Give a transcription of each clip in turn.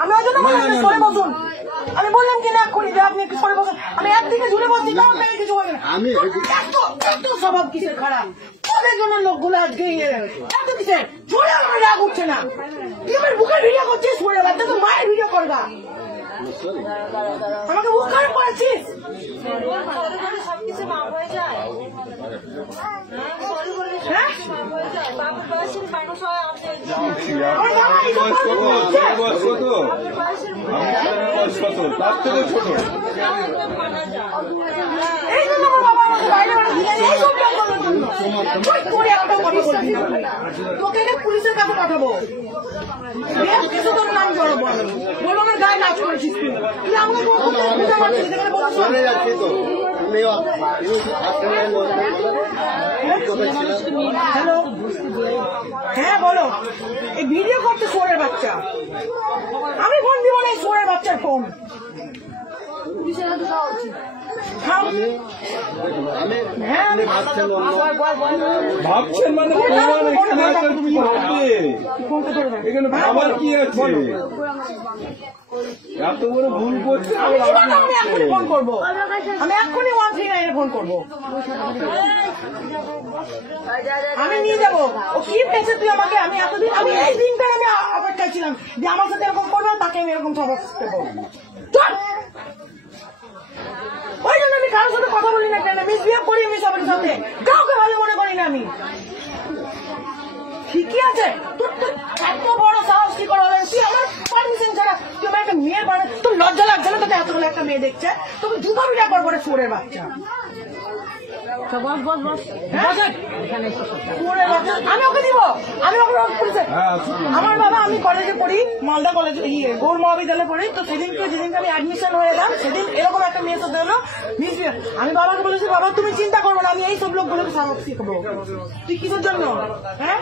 আমি ওই জন্য বললাম সরে বসুন। আমি বললাম কি না করি যে আপনি একটু সরে বসুন। আমি একদিকে ঝুলে বসছি তাও আপনাকে কিছু বলবেন না। এত স্বভাব কিসের খারাপ ওদের জন্য লোকগুলো আজকে এত কিসের ঝুলে আমার রাগ উঠছে না। তুই আমার বুকের ভিডিও করছিস সরে বাচ্চা তো মায়ের ভিডিও করবা আমাকে বুক খারাপ করেছিস। এই জন্য বাবা আমাকে বাইরে তোকে পুলিশের কাছে পাঠাবো কিছু তোর নাম জড়াবো আমি বলো আমার গায়ে নাচ করেছিস তুই আমাকে বুঝতে পারছিস হ্যালো হ্যাঁ বলো এই ভিডিও করতে সোরের বাচ্চা আমি ফোন দিব না এই সোরের বাচ্চার ফোন ভাবছেন মানে এখানে ভাবার কি আছে এত বড় ভুল করছে আমি এখনই ফোন করবো আমি এখনই 139 ফোন করবো আমি নিয়ে যাবো ও কি পেয়েছে তুই আমাকে আমি এতদিন আমি এই দিনটাই আমি অপেক্ষায় ছিলাম যে আমার সাথে এরকম করবো তাকে আমি এরকম খবর দেবো ওই জন্য আমি কারোর সাথে কথা বলি না কেন মিসবিহেভ করি আমি সবার সাথে কাউকে ভালো মনে করি না আমি ঠিকই আছে তোর তো এত বড় সাহস কি করে হবে তুই আমার পারমিশন ছাড়া তুই আমার একটা মেয়ের বাড়ি তোর লজ্জা লাগছে না তোকে এতগুলো একটা মেয়ে দেখছে তোকে জুতো বিটা করবো রে চোরের বাচ্চা আমি ওকে দিব আমি ওকে আমার বাবা আমি কলেজে পড়ি মালদা কলেজে গৌড় মহাবিদ্যালয়ে পড়ি তো সেদিনকে আমি অ্যাডমিশন হয়ে এলাম সেদিন এরকম একটা মেয়ে সাথে হলো আমি বাবাকে বলেছি বাবা তুমি চিন্তা করবো না আমি এই সব লোকগুলোকে সাহস শিখবো তুই কিসের জন্য হ্যাঁ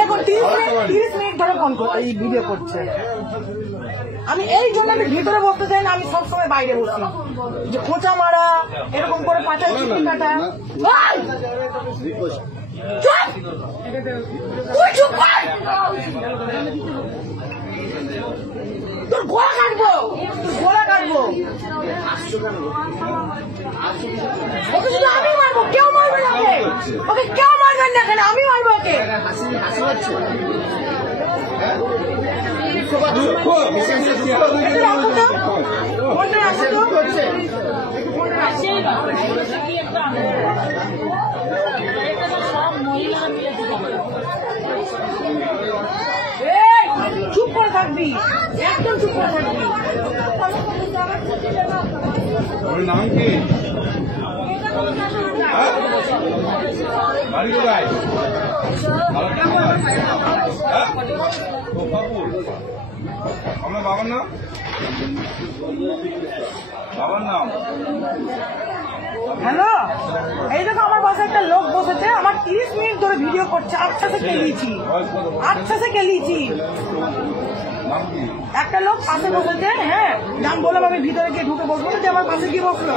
দেখুন 30 মিনিট ধরে ফোন এই ভিডিও করছে আমি এই জন্য আমি ভিতরে বসতে চাই না আমি সবসময় বাইরে বসি যে খোঁচা মারা এরকম করে পাঁচা চিঠি কাটা তোর গোলা কাটবো ওকে শুধু আমি মারবো কেউ মারবে না ওকে কেউ মারবেন না এখানে আমি মারবো ওকে চুপ করে থাকবি একদম চুপ করে থাকবি নাম কি বাড়ি কোথায় আমার বাবার নাম হ্যালো এই দেখো আমার পাশে একটা লোক বসেছে আমার 30 মিনিট ধরে ভিডিও করছে আচ্ছা সে কেলিয়েছি একটা লোক পাশে বসেছে হ্যাঁ নাম বললাম আমি ভিতরে গিয়ে ঢুকে বসবো যে আমার পাশে গিয়ে বসলো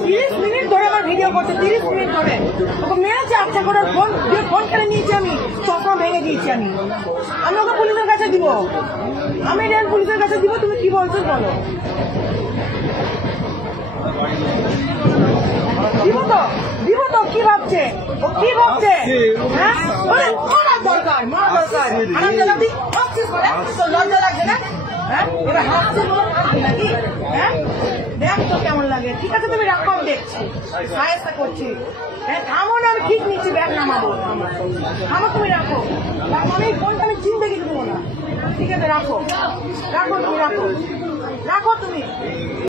30 মিনিট ধরে আমার ভিডিও করছে 30 মিনিট ধরে ওকে মেরেছে আচ্ছা করে ফোন কেড়ে নিয়েছি আমি চশমা ভেঙে দিয়েছি আমি ওকে পুলিশের কাছে দিব আমি রেল পুলিশের কাছে দিব তুমি কি বলছো বলো দিব তো কি ভাবছে ও কি ভাবছে হ্যাঁ মারা দরকার লজ্জা লাগছে না হ্যাঁ এবার হাসছে নাকি হ্যাঁ দেখ তো কেমন লাগে ঠিক আছে তুমি রাখো আমি দেখছি সাহায্য করছি হ্যাঁ থামো না আমি ঠিক নিচ্ছি ব্যাগ নামাবো তুমি রাখো আমি ফোনটা আমি চিনতে কিছু দেবো না ঠিক আছে রাখো তুমি